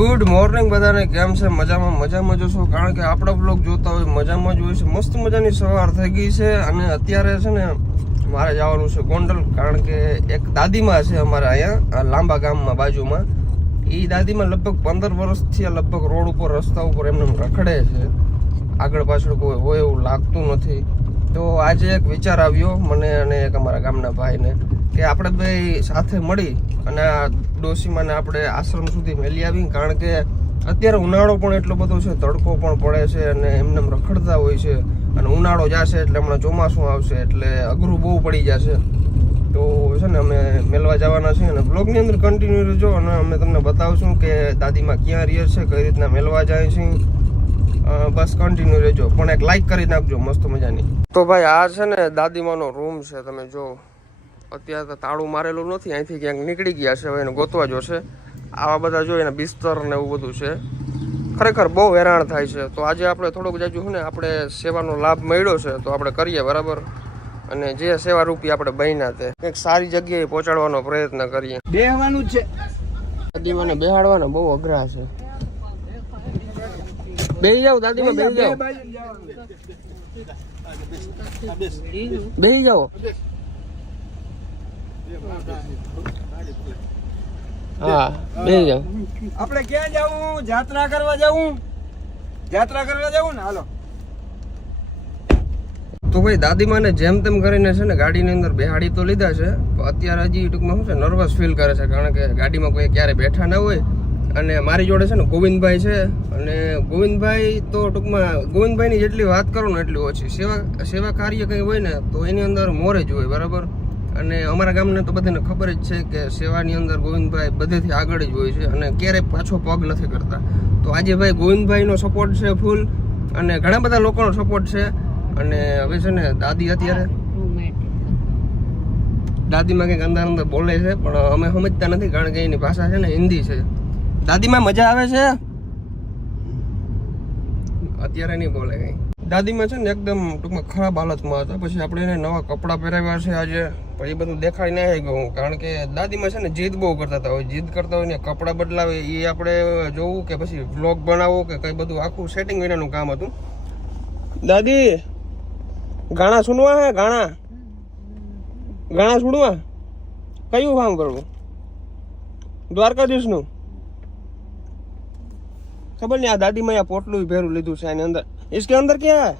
Good morning બધાને. કેમ છે? મજામાં જોશો, કારણ કે આપણા બ્લોગ જોતા હોય મજામાં જ હોય છે. મસ્ત મજાની સવાર થઈ ગઈ છે અને અત્યારે છે ને મારે જવાનું છે ગોંડલ, કારણ કે એક દાદીમાં છે અમારે અહીંયા લાંબા ગામમાં બાજુમાં. એ દાદીમાં લગભગ 15 વર્ષથી લગભગ રોડ ઉપર રસ્તા ઉપર એમને રખડે છે, આગળ પાછળ કોઈ હોય એવું લાગતું નથી. તો આજે એક વિચાર આવ્યો મને અને એક અમારા ગામના ભાઈને કે આપણે બે સાથે મળી અને આ ડોશીમાને આપણે આશ્રમ સુધી મેલી આવી, કારણ કે અત્યારે ઉનાળો પણ એટલો બધો છે, તડકો પણ પડે છે અને એમને રખડતા હોય છે. અને ઉનાળો જશે એટલે હમણાં ચોમાસું આવશે એટલે અઘરું બહુ પડી જશે. તો છે ને અમે મેળવા જવાના છીએ અને બ્લોગની અંદર કન્ટિન્યુ રહેજો અને અમે તમને બતાવશું કે દાદીમાં ક્યાં રહે છે, કઈ રીતના મેળવા જાય છે. બસ કન્ટિન્યુ રહેજો, પણ એક લાઈક કરી નાખજો મસ્ત મજાની. તો ભાઈ આ છે ને દાદીમાનો રૂમ છે, તમે જો અત્યારે તો તાળું મારેલું નથી, અહીંથી ક્યાંક નીકળી ગયા છે, હવે એને ગોતવા જોશે. આવા બધા જો એના બિસ્તર ને એવું બધું છે, ખરેખર બહુ હેરાન થાય છે. તો આજે આપણે થોડુંક જાજુ ને આપણે સેવાનો લાભ મળ્યો છે તો આપણે કરીએ બરાબર, અને જે સેવા રૂપી આપણે બન્યા તે કંઈક સારી જગ્યાએ પહોંચાડવાનો પ્રયત્ન કરીએ. બેહવાનું જ છે, દાદીમાને બેહાડવાના બહુ અઘરા છે. બેહી જાઓ દાદીમાં, બેહી જાઓ, બેહી જાઓ. હા બેહી જાઓ. આપણે ક્યાં જાવું? યાત્રા કરવા જાવું? યાત્રા કરવા જાવું ને, હાલો. તો ભાઈ દાદીમાને જેમ તેમ કરીને છે ને ગાડીની અંદર બેહાડી તો લીધા છે, પણ અત્યારે હજી ટૂંકમાં શું છે, નર્વસ ફીલ કરે છે, કારણ કે ગાડીમાં કોઈ ક્યારે બેઠા ના હોય. અને મારી જોડે છે ને ગોવિંદભાઈ છે, અને ગોવિંદભાઈ તો ટૂંકમાં ગોવિંદભાઈની જેટલી વાત કરો ને એટલી ઓછી. સેવા કાર્ય કંઈ હોય ને તો એની અંદર મોરે જ હોય બરાબર. અને અમારા ગામને તો બધાને ખબર જ છે કે સેવાની અંદર ગોવિંદભાઈ બધેથી આગળ જ હોય છે અને ક્યારેય પાછો પગ નથી કરતા. તો આજે ભાઈ ગોવિંદભાઈનો સપોર્ટ છે ફૂલ, અને ઘણા બધા લોકોનો સપોર્ટ છે. અને હવે છે ને દાદી અત્યારે દાદીમાં કંઈક અંદર બોલે છે, પણ અમે સમજતા નથી, કારણ કે એની ભાષા છે ને હિન્દી છે. દાદીમાં મજા આવે છે? અત્યારે નહીં બોલે કઈ. દાદીમાં છે ને એકદમ ટૂંકમાં ખરાબ હાલતમાં હતા, પછી આપણે એને નવા કપડાં પહેરાવ્યા છે આજે, પણ એ બધું દેખાડી ના આવી ગયું, કારણ કે દાદીમાં છે ને જીદ બહુ કરતા હતા. હોય જીદ કરતા હોય ને કપડાં બદલાવે એ આપણે જોવું કે પછી વ્લોગ બનાવવો કે કઈ બધું આખું સેટિંગ વિનાનું કામ હતું. દાદી ગાણા સુનવા હે? ગાણા સુનવા? કયું કામ કરવું? દ્વારકાધીશનું? ખબર નહીં. આ દાદીમાં આ પોટલું ભેરું લીધું છે એની અંદર. इसके अंदर क्या है?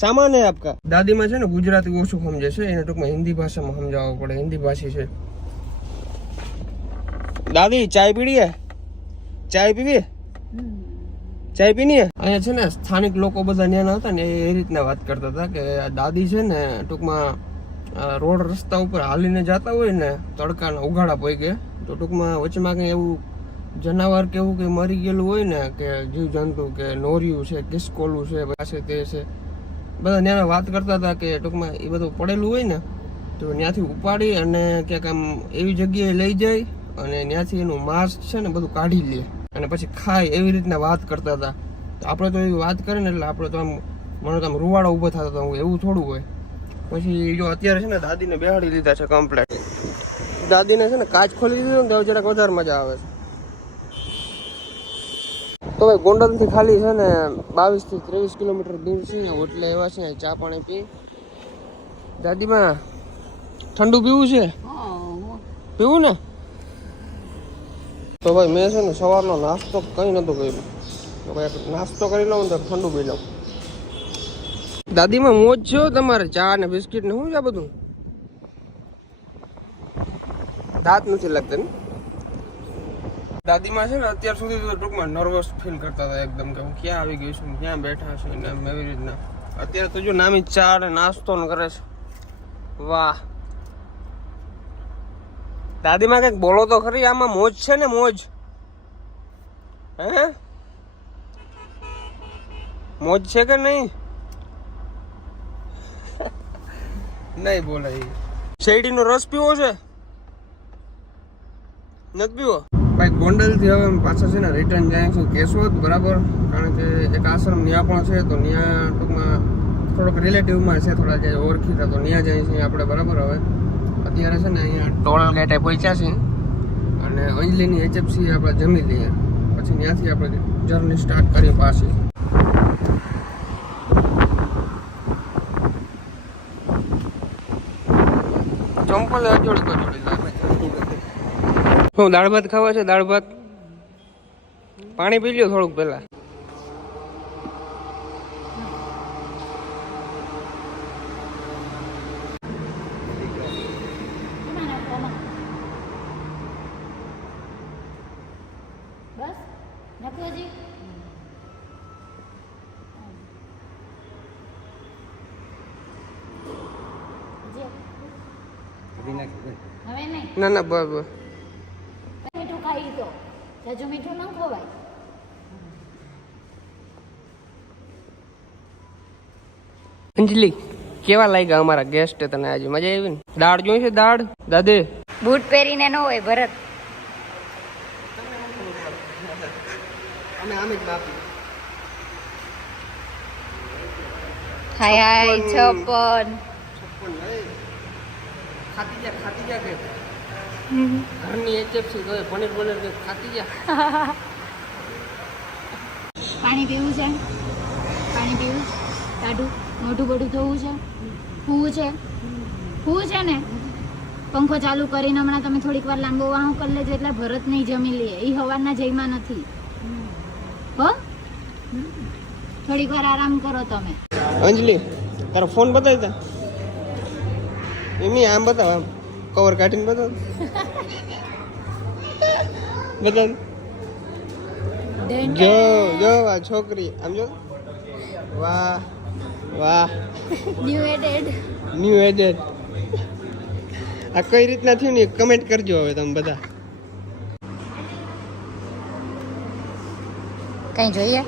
सामान है आपका. દાદીમાં છે ને ગુજરાતી ઓછું સમજે છે, એને ટૂંકમાં હિન્દી ભાષામાં સમજાવવું પડે, હિન્દી ભાષી છે. દાદી ચાય પીડી હે? ચાય પીવી? ચાય પીની હે? અહીંયા છે ને સ્થાનિક લોકો બધા ન્યાના હતા ને એ રીતના વાત કરતા હતા કે દાદી છે ને ટૂંકમાં રોડ રસ્તા ઉપર હાલીને જતા હોય ને તડકાના ઉઘાડા પોઈકે, તો ટૂંકમાં વચમાં કંઈ એવું જનાવર કે એવું કંઈ મરી ગયેલું હોય ને, કે જીવજંતુ કે નોરિયું છે, કિસકોલું છે, પાસે તે છે, બધા ત્યાં વાત કરતા હતા કે ટૂંકમાં એ બધું પડેલું હોય ને તો ત્યાંથી ઉપાડી અને ક્યાંક આમ એવી જગ્યાએ લઈ જાય અને ત્યાંથી એનું માંસ છે ને બધું કાઢી લે અને પછી ખાય, એવી રીતના વાત કરતા હતા. તો આપણે તો એવી વાત કરે ને એટલે આપણે તો આમ મને તો આમ રૂવાડા ઊભા થતા હતા, એવું થોડું હોય. પછી જો અત્યારે છે ને દાદીને બેહાડી લીધા છે કમ્પ્લેટ. દાદીને છે ને કાચ ખોલી દીધો ને તો જરાક વધારે મજા આવે છે. તો ભાઈ ગોંડલથી ખાલી છે ને 22 થી 23 કિલોમીટર દૂર છે, એટલે એવા છે ચા પાણી પી. દાદીમાં ઠંડુ પીવું છે? પીવું ને? તો ભાઈ મેં છે ને સવારનો નાસ્તો કંઈ નહોતો કર્યો, તો ભાઈ નાસ્તો કરી લઉં તો ઠંડુ પી લઉં. દાદીમાં મોજ છે તમારે, ચા ને બિસ્કિટ ને શું છે બધું? દાંત નથી લાગતા ને? દાદીમાં છે ને અત્યાર સુધી તો ટૂંકમાં નર્વસ ફીલ કરતા હતા એકદમ, કે હું ક્યાં આવી ગઈ છું, ક્યાં બેઠા છું ને એવી રીતના. અત્યારે તો જો નામી ચા ને નાસ્તો ને કરે છે. વાહ દાદીમાં કંઈક બોલો તો ખરી, આમાં મોજ છે ને? મોજ હે? મોજ છે કે નહીં? નહીં બોલે. શેરડીનો રસ પીવો છે? નથી પીવો? ભાઈ ગોંડલથી હવે પાછા છે ને રિટર્ન જાય છું કેશોદ બરાબર, કારણ કે એક આશ્રમ ત્યાં પણ છે, તો ત્યાં ટૂંકમાં થોડોક રિલેટિવમાં છે, થોડા જે ઓળખીતા, તો ત્યાં જાય છે આપણે બરાબર. હવે અત્યારે છે ને અહીંયા ટોલ ગેટે પહોંચ્યા છે અને અંજલીની HFC આપણે જમી લઈએ, પછી ત્યાંથી આપણે જર્ની સ્ટાર્ટ કરીએ પાછી. ચંપલ અજોડી કજોડી લાગે. શું દાળ ભાત ખાવા છે? દાળ ભાત. પાણી પી લ્યો થોડુંક પહેલા. બસ નથી હજી. હવે નહીં. ના ના બસ. મીઠું ખાઈ તો જાજુ મીઠું ન ખવાય. અંજલિ, કેવા લાગ્યા અમારા ગેસ્ટ તને આજે? મજા આવી ને? દાળ જોઈ છે? દાળ દાદે બૂટ પહેરીને ન હોય ભરત. અમે આમે જ માપી. હાય હાય 56. ખાતી જા કે ઘરની HFC તો પનીર કે ખાતી જા. પાણી પીવું છે? પાણી પીવું? કાઢું? મોઢું બોઢું ધોવું છે? હું છે ને પંખો ચાલુ કરીને હમણાં તમે થોડીક વાર લાંબો વાહો કરી લેજો એટલે ભરત નહીં જમી લઈએ. એ હવારના જઈમાં નથી હો. થોડીક વાર આરામ કરો તમે. અંજલિ, તારો ફોન બતાવી તા. એમી આમ બતાવ, આમ કવર કાઢીને બતાવ. બતાવ. જો આ છોકરી આમ જો. વાહ વાહ. New added. આ કઈ રીતના થયું ને કમેન્ટ કરજો હવે તમે બધા. કઈ જોઈએ?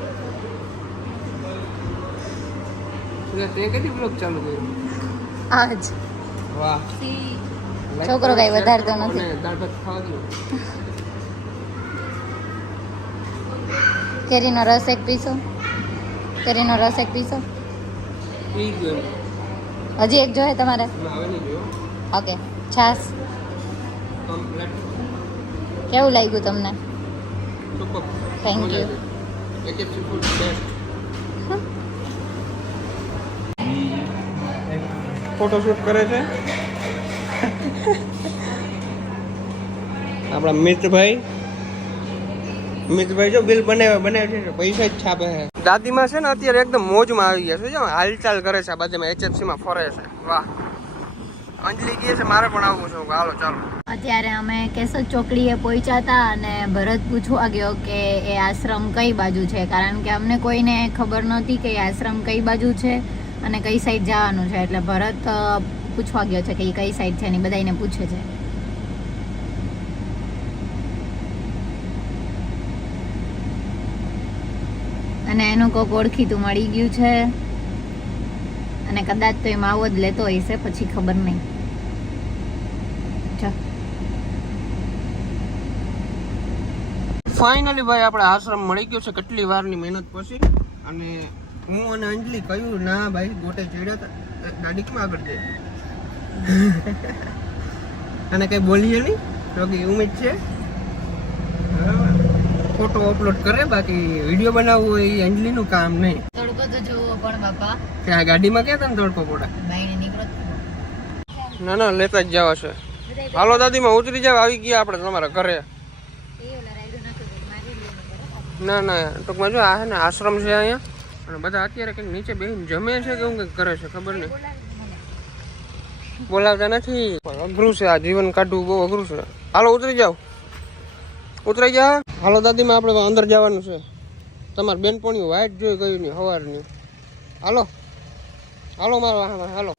તે કેટલી બ્લોગ ચાલુ કર્યું આજ? વાહ. છોકરો કઈ વધારતો નથી. દાળ ભાત ખાવા દો. કેરીનો રસ એક પીશો? કેરીનો રસ એક પીશો? પી ગયો. હજી એક જોઈએ તમારે? હવે નહીં જોયો. ઓકે. છાસ કમ્પ્લીટ. કેવું લાગ્યું તમને? Super. Thank you. HFC food best. Photoshoot કરે છે આપણા મિત્રભાઈ જો બિલ બનાવે છે, પૈસા જ છાપે છે. દાદીમાં છે ને અત્યારે એકદમ મોજમાં આવી ગયા છે. જો હાલચાલ કરે છે આ બાજુમાં, HFC માં ફરે છે. વાહ. અંજલિ કહે છે મારે પણ આવવું છે. હાલો ચાલો. અત્યારે અમે કેશોદ ચોકડીએ પહોંચ્યા હતા અને ભરત પૂછવા ગયો કે એ આશ્રમ કઈ બાજુ છે, કારણ કે અમને કોઈને ખબર નહોતી કે એ આશ્રમ કઈ બાજુ છે અને કઈ સાઈડ જવાનું છે. એટલે ભરત પૂછવા ગયો છે કે એ કઈ સાઈડ છે ને બધાને પૂછે છે. અને એનું કોક ઓળખીતું મળી ગયું છે અને કદાચ તો એ માવો જ લેતો હશે, પછી ખબર નહીં. ફાઇનલી ભાઈ આપણે આશ્રમ મળી ગયો છે કેટલી વારની મહેનત પછી. અને હું અને અંજલિ કહ્યું ના ભાઈ ગોટે ચડ્યા હતા ગાડીમાં આગળ જઈએ અને કઈ બોલીએ નહીં તો કે ઉમેદ છે ફોટો અપલોડ કરે, બાકી વિડીયો બનાવવું હોય એ અંજલિનું કામ નહીં. તડકો તો જોવો પણ બાપા. કે આ ગાડીમાં ક્યાં તને તડકો પડે? બાઈને નીકળો. ના ના લેતા જ જવા છે. હાલો દાદીમાં ઉતરી જાવ, આવી ગયા આપણે તમારા ઘરે. ના ના ટૂંકમાં જો આ છે ને આશ્રમ છે અહીંયા, અને બધા અત્યારે કંઈક નીચે બેસીને જમે છે કે એવું કંઈક કરે છે, ખબર નહીં. બોલાવતા નથી. અઘરું છે આ જીવન કાઢવું, બહુ અઘરું છે. હાલો ઉતરી જાવ, ઉતરાઈ જા. હાલો દાદીમાં આપણે અંદર જવાનું છે. તમારી બેનપણીઓ વાઇટ જોઈ ગયું નહીં સવારની. હાલો હાલો મારો હાલો.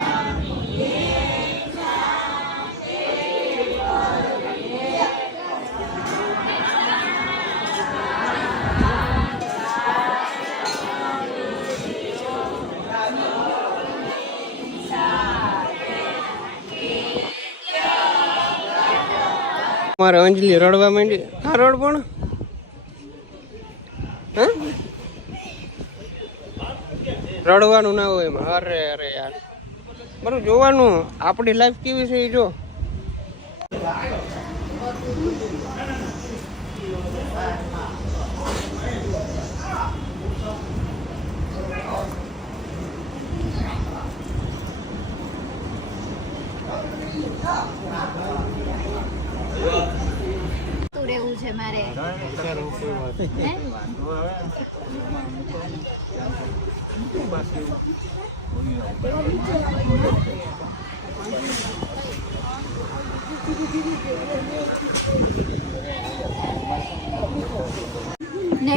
મારે અંજલિ રડવા માંડી. હા રડ પણ રડવાનું ના હોય એમાં. અરે અરે યાર બરું જોવાનું આપણી લાઈફ કેવી છે એ જો. તારે હે?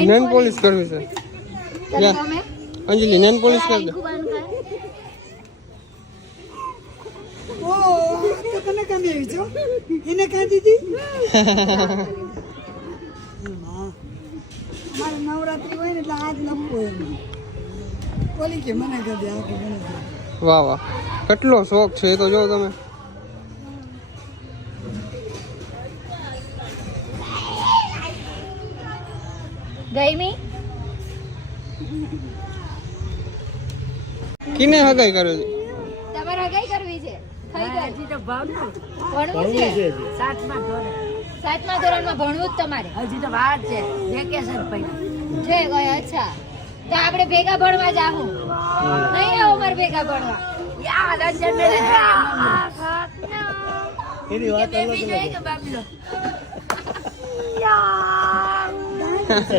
નેન પોલિશ કરવી છે તને ગમે? અંજલિ નેન પોલિશ કરી દે આખું બંધ કર. ઓ તો તને કામ આવી છો એને કાં દીધી મારે નવરાત્રી હોય ને એટલે આજ લપવું એમ બોલી કે મને કહી દે આખું મને કહી દે. વાહ વાહ કેટલો શોખ છે એ તો જો તમે ગઈમી? કિને હગાઈ કર્યો છે તમારે હગાઈ કરવી છે? થઈ ગઈ? હજી તો ભણવું ભણવું છે? સાતમા ધોરણ 7મા ધોરણમાં ભણવું જ તમારે? હજી તો વાર છે વેકેશન પડ્યું છે ગઈ, અચ્છા. તો આપણે ભેગા ભણવા જાહું. નહીં આવો મારે ભેગા ભણવા? યાર રંજન ને એની વાત અલગ કે બાબલો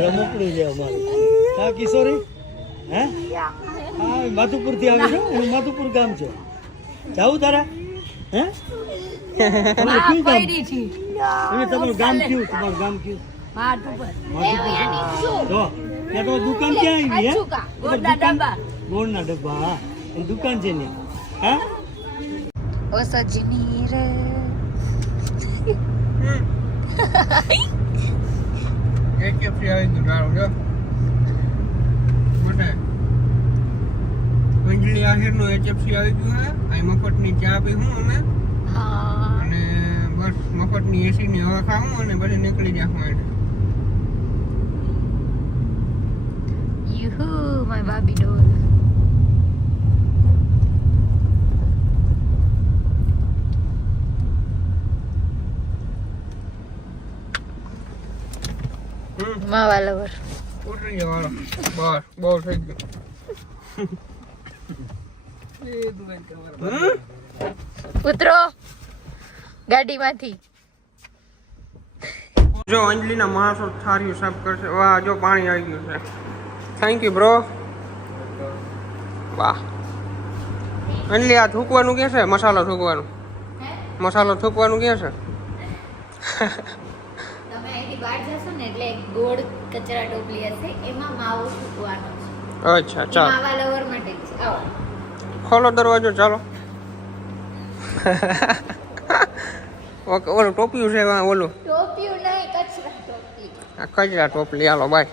રમકડું છે અમારું હા કિશોરી હે હા માધુપુર થી આવે છે એનું માધુપુર ગામ છે જાવું તારા હે તમારું કયું ગામ પડી છી એને તમારું ગામ કયું તમારું ગામ કયું માથ ઉપર જો ત્યાં તો દુકાન ક્યાં આવી હે અચુકા. ગોળના ડબ્બા ગોળના ડબ્બા હા એની દુકાન છે ને હા ઓ સજની રે એક કેફી આવી ગયું ગાળું જો મોટે અંજલિ આહિરનું HFC આવી ગયું હે અહીં મફતની ચા પીવું હા અને બસ મફતની એસીની હવા ખાવું અને પછી નીકળી જાઉં એટલે યુહુ માય બાબી ડોલ. માવા લવર. ઉતરી જવાનો બસ બહુ થઈ ગયું ઉતરો ગાડીમાંથી. જો અંજલિના માણસો થાળીઓ સાફ કરશે વાહ જો પાણી આવી ગયું છે થેન્ક યુ બ્રો વાહ અંજલિ આ થૂકવાનું કે છે મસાલો થૂકવાનું મસાલો થૂકવાનું કે છે તમે અહીંથી બહાર જશો ને એટલે એક ગોળ કચરા ટોપલી હશે એમાં માવો મૂકવાનો છે. અચ્છા ચાલો માવા લવર માટે જ છે. આવો. ખોલો દરવાજો ચાલો ઓકે ઓલું ટોપિયું છે ઓલું ટોપિયું નહીં, કચરા ટોપલી. આ કચરા ટોપલી હાલો બાય